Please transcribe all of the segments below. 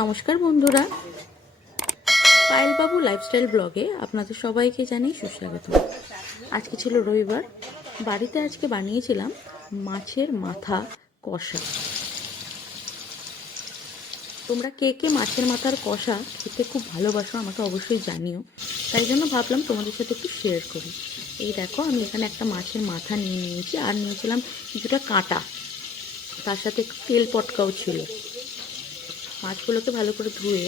নমস্কার বন্ধুরা, পায়েল বাবু লাইফস্টাইল ব্লগে আপনাদের সবাইকে জানাই সুস্বাগত। আজকে ছিল রবিবার। বাড়িতে আজকে বানিয়েছিলাম মাছের মাথা কষা। তোমরা কে কে মাছের মাথার কষা খেতে খুব ভালোবাসো আমাকে অবশ্যই জানিও। তাই জন্য ভাবলাম তোমাদের সাথে একটু শেয়ার করি। এই দেখো, আমি এখানে একটা মাছের মাথা নিয়ে নিয়েছি, আর নিয়েছিলাম কিছুটা কাঁটা, তার সাথে একটু তেল পটকাও ছিল। মাছগুলোকে ভালো করে ধুয়ে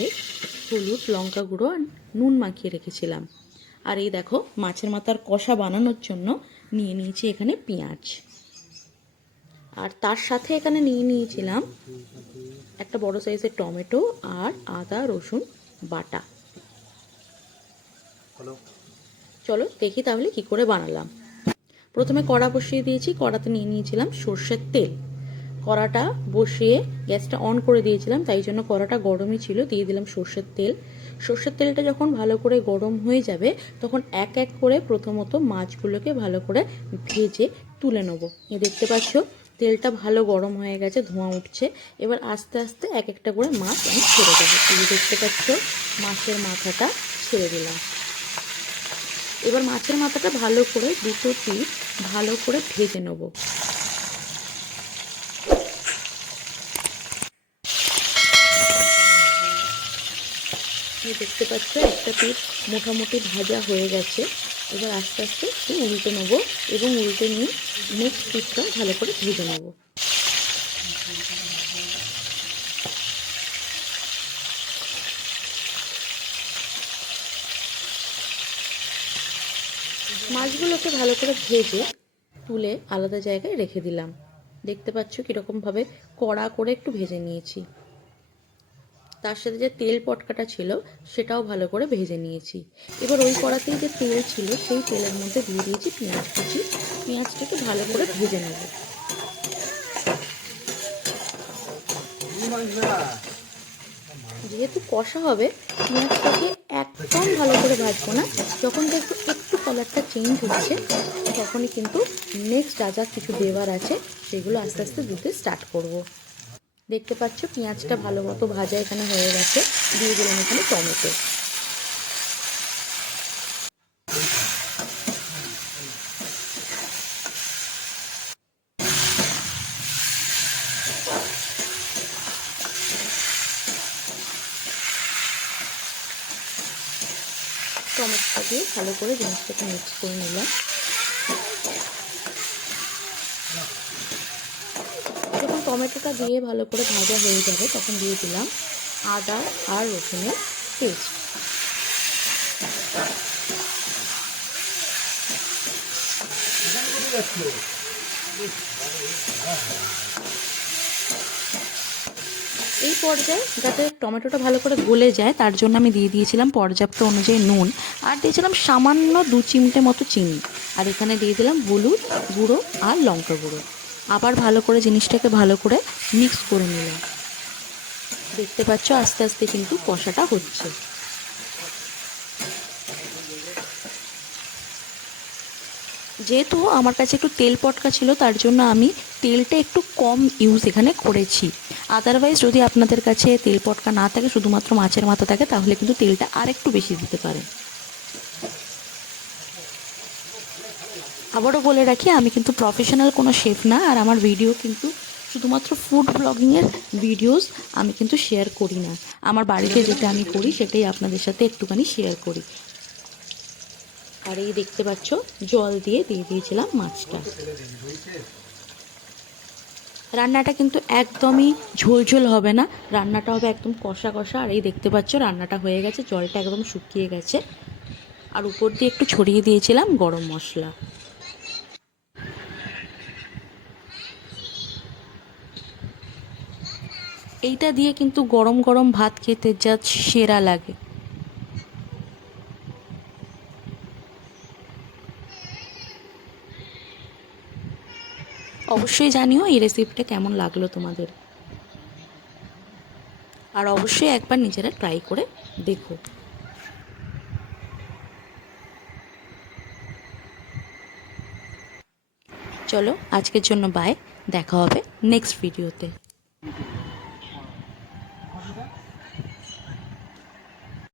হলুদ, লঙ্কা গুঁড়ো আর নুন মাখিয়ে রেখেছিলাম। আর এই দেখো, মাছের মাথার কষা বানানোর জন্য নিয়ে নিয়েছি এখানে পেঁয়াজ, আর তার সাথে এখানে নিয়ে নিয়েছিলাম একটা বড় সাইজের টমেটো আর আদা রসুন বাটা। চলো দেখি তাহলে কি করে বানালাম। প্রথমে কড়া বসিয়ে দিয়েছি, কড়াতে নিয়ে নিয়েছিলাম সর্ষের তেল। কড়াটা বসিয়ে গ্যাসটা অন করে দিয়েছিলাম, তাই জন্য কড়াটা গরমই ছিল। দিয়ে দিলাম সর্ষের তেল। সর্ষের তেলটা যখন ভালো করে গরম হয়ে যাবে, তখন এক এক করে প্রথমত মাছগুলোকে ভালো করে ভেজে তুলে নেবো। দেখতে পাচ্ছ তেলটা ভালো গরম হয়ে গেছে, ধোঁয়া উঠছে। এবার আস্তে আস্তে এক একটা করে মাছ আমি ছেড়ে দেবো। দেখতে পাচ্ছ মাছের মাথাটা ছেড়ে দিলাম। এবার মাছের মাথাটা ভালো করে দুটো পিস ভালো করে ভেজে নেবো। দেখতে পাচ্ছ একটা পিস মোটামুটি ভাজা হয়ে গেছে। এবার আস্তে আস্তে একটু উল্টে নেবো এবং উল্টে নিয়ে নেক্সট পিসটা ভালো করে ভেজে নেবো। মাছগুলোকে ভালো করে ভেজে তুলে আলাদা জায়গায় রেখে দিলাম। দেখতে পাচ্ছ কীরকমভাবে কড়া করে একটু ভেজে নিয়েছি। তার সাথে যে তেল পটকাটা ছিল সেটাও ভালো করে ভেজে নিয়েছি। এবার ওই কড়াতেই যে তেল ছিল সেই তেলের মধ্যে দিয়ে দিয়েছি পেঁয়াজ কুচি। পেঁয়াজটাকে ভালো করে ভেজে নেব। যেহেতু কষা হবে, পেঁয়াজটাকে একদম ভালো করে ভাজবো না। যখন দেখবো একটু কালারটা চেঞ্জ হচ্ছে, তখনই কিন্তু নেক্সট যা যা কিছু দেওয়ার আছে সেগুলো আস্তে আস্তে দিতে স্টার্ট করব। দেখতে পাচ্ছ পেঁয়াজটা ভালো মতো ভাজা এখানে হয়ে গেছে। দিয়ে দিলাম এখানে টমেটো। টমেটোটা দিয়ে ভালো করে জিনিসটাকে মিক্স করে নিলাম। যখন টমেটোটা দিয়ে ভালো করে ভাজা হয়ে যাবে, তখন দিয়ে দিলাম আদা আর রসুনের পেস্ট। এই পর্যায়ে যাতে টমেটোটা ভালো করে গলে যায়, তার জন্য আমি দিয়ে দিয়েছিলাম পর্যাপ্ত অনুযায়ী নুন, আর দিয়েছিলাম সামান্য 2 চিমটে মতো চিনি, আর এখানে দিয়ে দিলাম হলুদ গুঁড়ো আর লঙ্কা গুঁড়ো। আবার ভালো করে জিনিসটাকে ভালো করে মিক্স করে নিলাম। দেখতে পাচ্ছ আস্তে আস্তে কিন্তু কষাটা হচ্ছে। যেহেতু আমার কাছে একটু তেল পটকা ছিল, তার জন্য আমি তেলটা একটু কম ইউজ এখানে করেছি। আদারওয়াইজ যদি আপনাদের কাছে তেল পটকা না থাকে, শুধুমাত্র মাছের মাথা থাকে, তাহলে কিন্তু তেলটা আর একটু বেশি দিতে পারেন। আবারও বলে রাখি, আমি কিন্তু প্রফেশনাল কোনো শেফ না, আর আমার ভিডিও কিন্তু শুধুমাত্র ফুড ব্লগিংয়ের ভিডিওস আমি কিন্তু শেয়ার করি না। আমার বাড়িতে যেটা আমি করি সেটাই আপনাদের সাথে একটুখানি শেয়ার করি। আর এই দেখতে পাচ্ছ জল দিয়ে দিয়েছিলাম মাছটা। রান্নাটা কিন্তু একদমই ঝোলঝোল হবে না, রান্নাটা হবে একদম কষা কষা। আর এই দেখতে পাচ্ছ রান্নাটা হয়ে গেছে, জলটা একদম শুকিয়ে গেছে। আর উপর দিয়ে একটু ছড়িয়ে দিয়েছিলাম গরম মশলা। এইটা দিয়ে কিন্তু গরম গরম ভাত খেতে যা সেরা লাগে। অবশ্যই জানিও এই রেসিপিটা কেমন লাগলো তোমাদের, আর অবশ্যই একবার নিজেরা ট্রাই করে দেখো। চলো আজকের জন্য বাই, দেখা হবে নেক্সট ভিডিওতে।